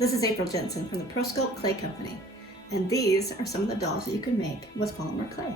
This is April Jensen from the Pro Sculpt Clay Company, and these are some of the dolls that you can make with polymer clay.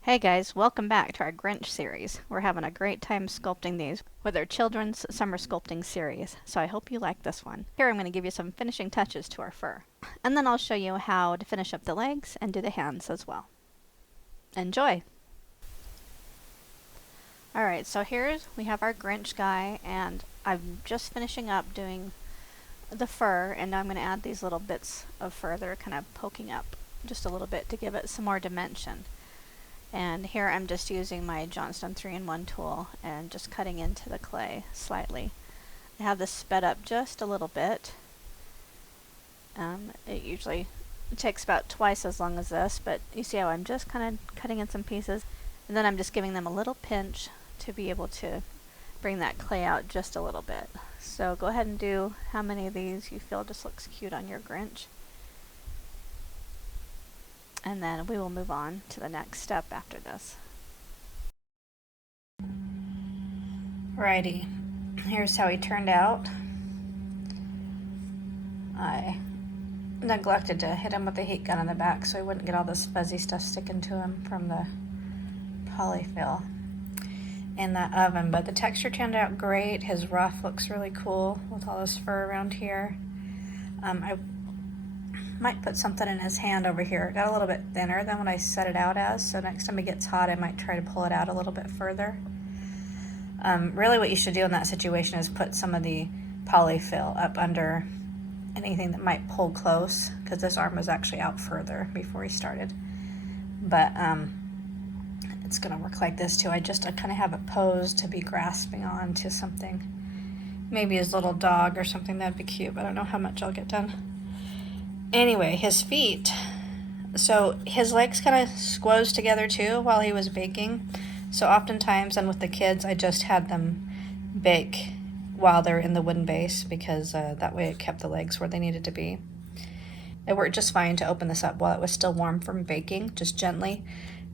Hey guys, welcome back to our Grinch series. We're having a great time sculpting these with our children's summer sculpting series, so I hope you like this one. Here I'm going to give you some finishing touches to our fur, and then I'll show you how to finish up the legs and do the hands as well. Enjoy! Alright, so we have our Grinch guy, and I'm just finishing up doing the fur, and now I'm going to add these little bits of fur that are kind of poking up just a little bit to give it some more dimension. And here I'm just using my Johnstone 3-in-1 tool and just cutting into the clay slightly. I have this sped up just a little bit. It usually takes about twice as long as this, but you see how I'm just kind of cutting in some pieces, and then I'm just giving them a little pinch to be able to bring that clay out just a little bit. So go ahead and do how many of these you feel just looks cute on your Grinch. And then we will move on to the next step after this. Alrighty, here's how he turned out. I neglected to hit him with the heat gun in the back so he wouldn't get all this fuzzy stuff sticking to him from the polyfill in that oven, but the texture turned out great. His ruff looks really cool with all this fur around here. I might put something in his hand over here. It got a little bit thinner than what I set it out as, so next time it gets hot I might try to pull it out a little bit further. Really what you should do in that situation is put some of the polyfill up under anything that might pull close, because this arm was actually out further before he started. But it's going to work like this too. I kind of have it posed to be grasping on to something. Maybe his little dog or something, that'd be cute, but I don't know how much I'll get done. Anyway, his feet. So his legs kind of squoze together too while he was baking. So oftentimes, and with the kids, I just had them bake while they're in the wooden base, because that way it kept the legs where they needed to be. It worked just fine to open this up while it was still warm from baking, just gently,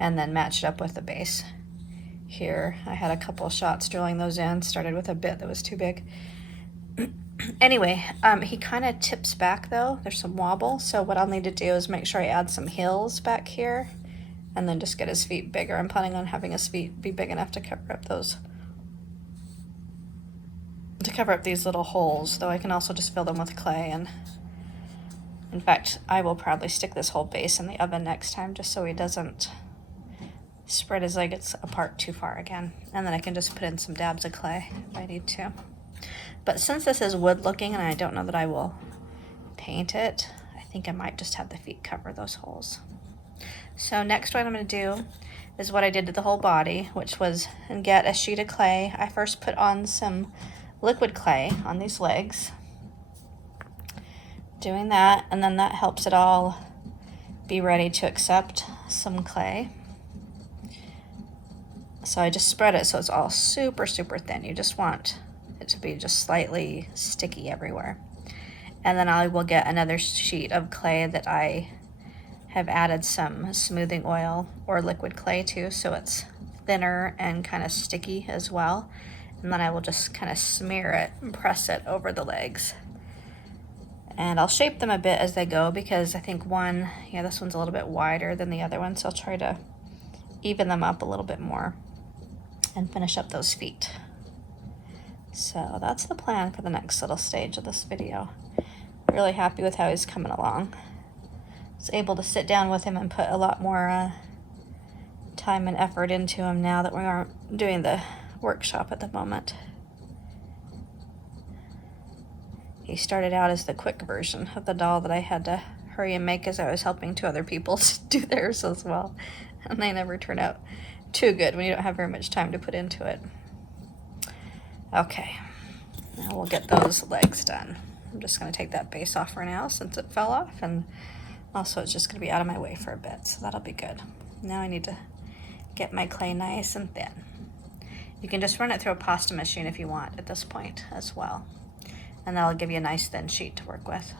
and then match it up with the base. Here, I had a couple shots drilling those in, started with a bit that was too big. Anyway, he kind of tips back though. There's some wobble, so what I'll need to do is make sure I add some heels back here, and then just get his feet bigger. I'm planning on having his feet be big enough to cover up these little holes, though I can also just fill them with clay. And in fact, I will probably stick this whole base in the oven next time, just so he doesn't spread his legs apart too far again. And then I can just put in some dabs of clay if I need to. But since this is wood looking and I don't know that I will paint it, I think I might just have the feet cover those holes. So next what I'm going to do is what I did to the whole body, which was get a sheet of clay. I first put on some liquid clay on these legs, doing that, and then that helps it all be ready to accept some clay. So I just spread it so it's all super, super thin. You just want it to be just slightly sticky everywhere. And then I will get another sheet of clay that I have added some smoothing oil or liquid clay to, so it's thinner and kind of sticky as well. And then I will just kind of smear it and press it over the legs. And I'll shape them a bit as they go, because I think this one's a little bit wider than the other one, so I'll try to even them up a little bit more and finish up those feet. So that's the plan for the next little stage of this video. Really happy with how he's coming along. I was able to sit down with him and put a lot more time and effort into him now that we aren't doing the workshop at the moment. He started out as the quick version of the doll that I had to hurry and make as I was helping two other people to do theirs as well. And they never turn out too good when you don't have very much time to put into it. Okay, now we'll get those legs done. I'm just going to take that base off for now since it fell off, and also it's just going to be out of my way for a bit, so that'll be good. Now I need to get my clay nice and thin. You can just run it through a pasta machine if you want at this point as well, and that'll give you a nice thin sheet to work with.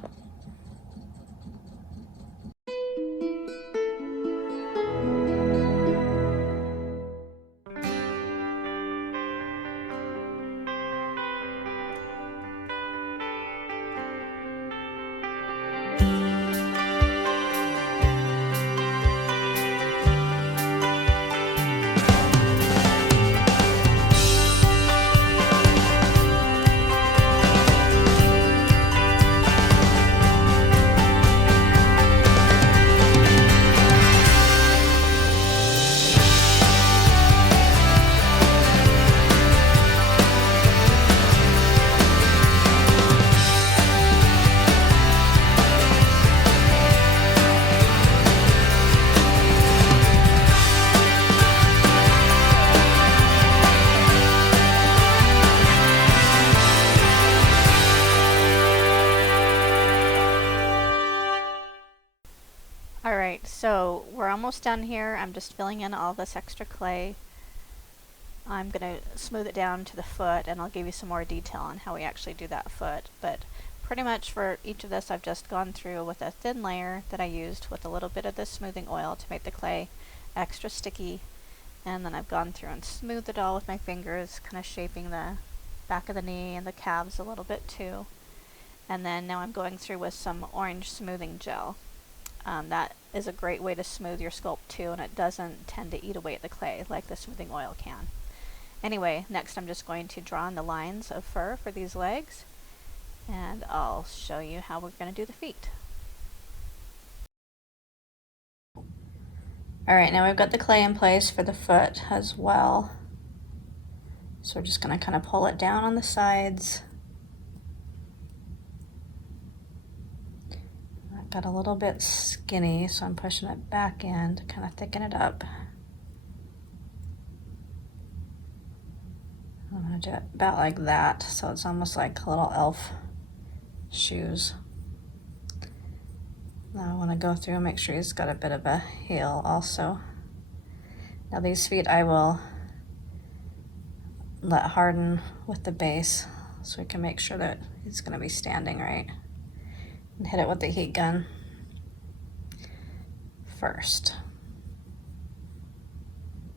So we're almost done here. I'm just filling in all this extra clay. I'm going to smooth it down to the foot, and I'll give you some more detail on how we actually do that foot. But pretty much for each of this, I've just gone through with a thin layer that I used with a little bit of this smoothing oil to make the clay extra sticky. And then I've gone through and smoothed it all with my fingers, kind of shaping the back of the knee and the calves a little bit too. And then now I'm going through with some orange smoothing gel. That is a great way to smooth your sculpt too, and it doesn't tend to eat away at the clay like the smoothing oil can. Anyway, next I'm just going to draw in the lines of fur for these legs, and I'll show you how we're going to do the feet. Alright, now we've got the clay in place for the foot as well. So we're just going to kind of pull it down on the sides. I've got a little bit skinny, so I'm pushing it back in to kind of thicken it up. I'm going to do it about like that, so it's almost like little elf shoes. Now I want to go through and make sure he's got a bit of a heel also. Now these feet I will let harden with the base so we can make sure that he's going to be standing right. And hit it with the heat gun first.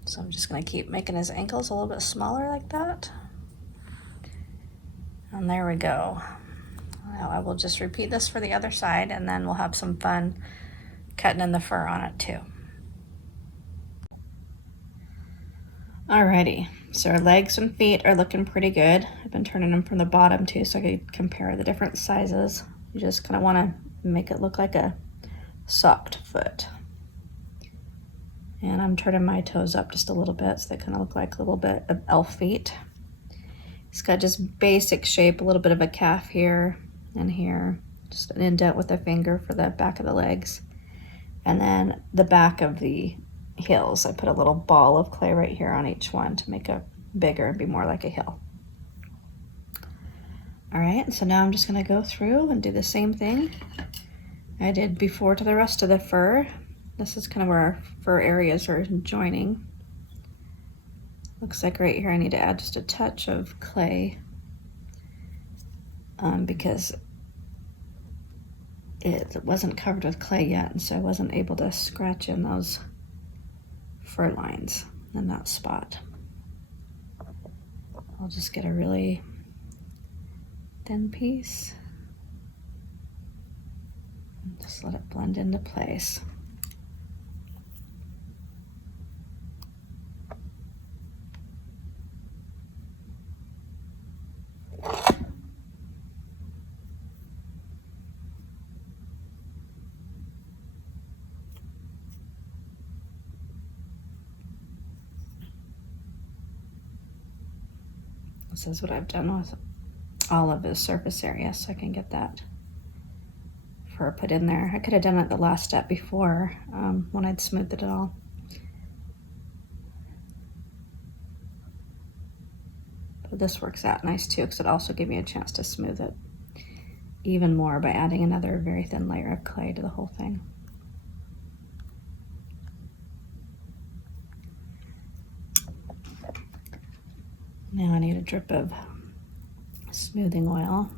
So I'm just going to keep making his ankles a little bit smaller like that. And there we go. Now I will just repeat this for the other side, and then we'll have some fun cutting in the fur on it too. Alrighty, so our legs and feet are looking pretty good. I've been turning them from the bottom too so I can compare the different sizes. You just kind of want to make it look like a socked foot. And I'm turning my toes up just a little bit so they kind of look like a little bit of elf feet. It's got just basic shape, a little bit of a calf here and here, just an indent with a finger for the back of the legs. And then the back of the heels, I put a little ball of clay right here on each one to make it bigger and be more like a heel. All right, so now I'm just gonna go through and do the same thing I did before to the rest of the fur. This is kind of where our fur areas are joining. Looks like right here I need to add just a touch of clay because it wasn't covered with clay yet, and so I wasn't able to scratch in those fur lines in that spot. I'll just get a really thin piece and just let it blend into place. This is what I've done with all of the surface area, so I can get that fur put in there. I could have done it the last step before when I'd smoothed it all. But this works out nice too, because it also gave me a chance to smooth it even more by adding another very thin layer of clay to the whole thing. Now I need a drip of smoothing oil.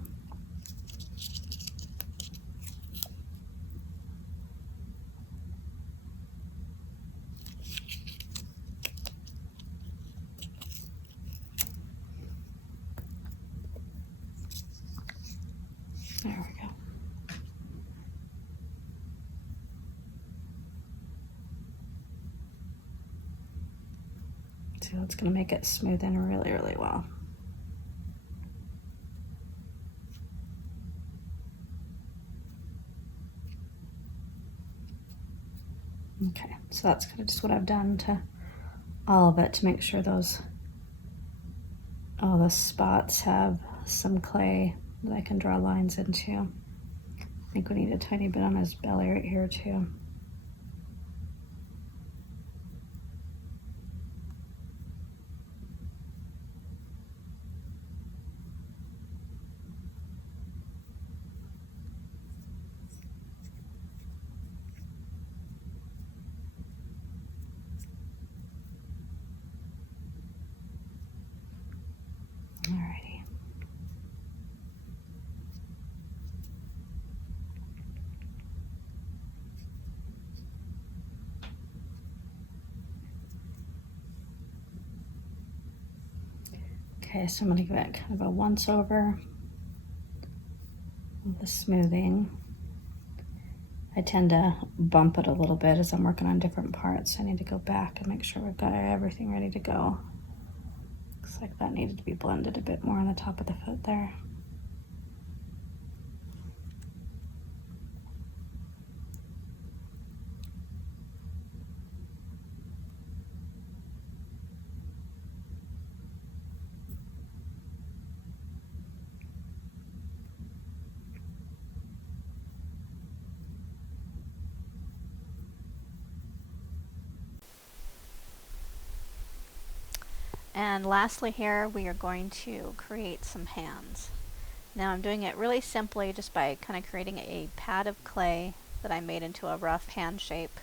There we go. So it's going to make it smooth in really, really well. Okay, so that's kind of just what I've done to all of it to make sure all the spots have some clay that I can draw lines into. I think we need a tiny bit on his belly right here too. Okay, so I'm going to give it kind of a once over with the smoothing. I tend to bump it a little bit as I'm working on different parts. I need to go back and make sure we've got everything ready to go. Looks like that needed to be blended a bit more on the top of the foot there. And lastly here, we are going to create some hands. Now I'm doing it really simply just by kind of creating a pad of clay that I made into a rough hand shape,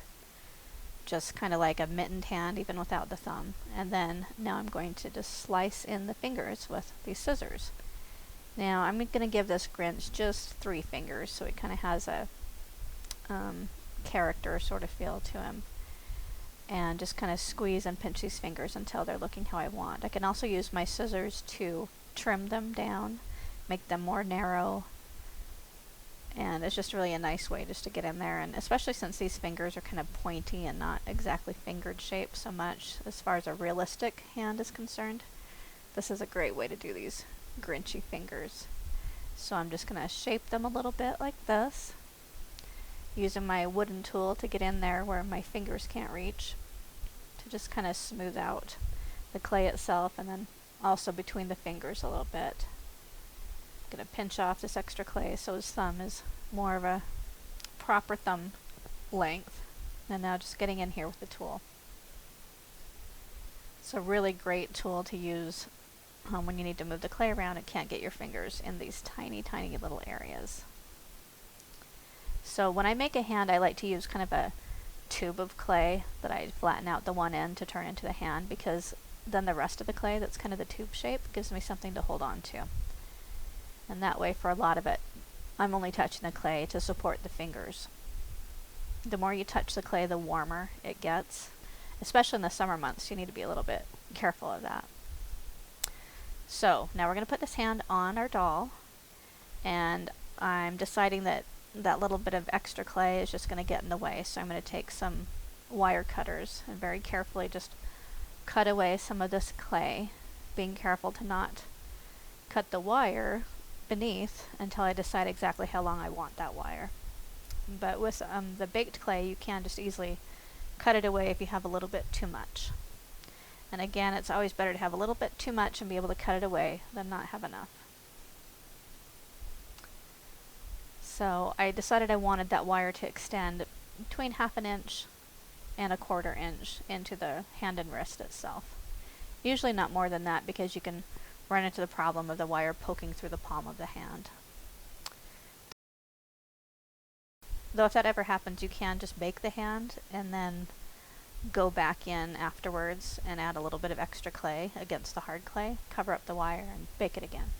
just kind of like a mittened hand even without the thumb. And then now I'm going to just slice in the fingers with these scissors. Now I'm going to give this Grinch just 3 fingers so it kind of has a character sort of feel to him. And just kind of squeeze and pinch these fingers until they're looking how I want. I can also use my scissors to trim them down, make them more narrow, and it's just really a nice way just to get in there, and especially since these fingers are kind of pointy and not exactly fingered shape so much as far as a realistic hand is concerned. This is a great way to do these Grinchy fingers. So I'm just going to shape them a little bit like this, using my wooden tool to get in there where my fingers can't reach, to just kind of smooth out the clay itself, and then also between the fingers a little bit. I'm going to pinch off this extra clay so his thumb is more of a proper thumb length. And now just getting in here with the tool. It's a really great tool to use when you need to move the clay around and can't get your fingers in these tiny, tiny little areas. So when I make a hand, I like to use kind of a tube of clay that I flatten out the one end to turn into the hand, because then the rest of the clay that's kind of the tube shape gives me something to hold on to. And that way for a lot of it, I'm only touching the clay to support the fingers. The more you touch the clay, the warmer it gets. Especially in the summer months, you need to be a little bit careful of that. So now we're going to put this hand on our doll, and I'm deciding that that little bit of extra clay is just going to get in the way, so I'm going to take some wire cutters and very carefully just cut away some of this clay, being careful to not cut the wire beneath until I decide exactly how long I want that wire. But with the baked clay, you can just easily cut it away if you have a little bit too much. And again, it's always better to have a little bit too much and be able to cut it away than not have enough. So I decided I wanted that wire to extend between 1/2 inch and 1/4 inch into the hand and wrist itself. Usually not more than that, because you can run into the problem of the wire poking through the palm of the hand. Though if that ever happens, you can just bake the hand and then go back in afterwards and add a little bit of extra clay against the hard clay, cover up the wire, and bake it again.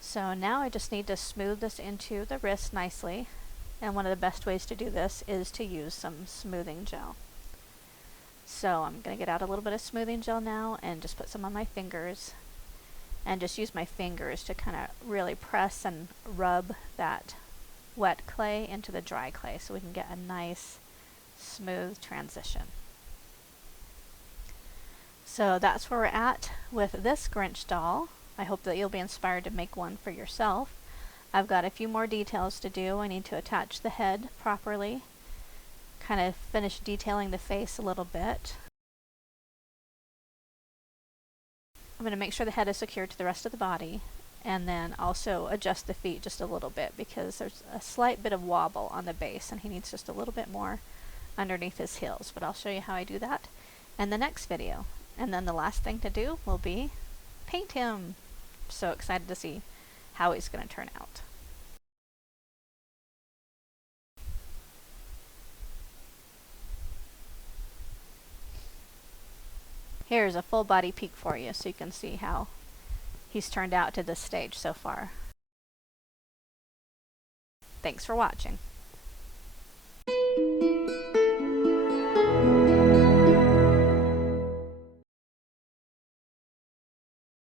So now I just need to smooth this into the wrist nicely, and one of the best ways to do this is to use some smoothing gel. So I'm going to get out a little bit of smoothing gel now and just put some on my fingers, and just use my fingers to kind of really press and rub that wet clay into the dry clay so we can get a nice smooth transition. So that's where we're at with this Grinch doll. I hope that you'll be inspired to make one for yourself. I've got a few more details to do. I need to attach the head properly, kind of finish detailing the face a little bit. I'm going to make sure the head is secured to the rest of the body, and then also adjust the feet just a little bit, because there's a slight bit of wobble on the base and he needs just a little bit more underneath his heels. But I'll show you how I do that in the next video. And then the last thing to do will be paint him. So excited to see how he's going to turn out. Here's a full body peek for you so you can see how he's turned out to this stage so far. Thanks for watching.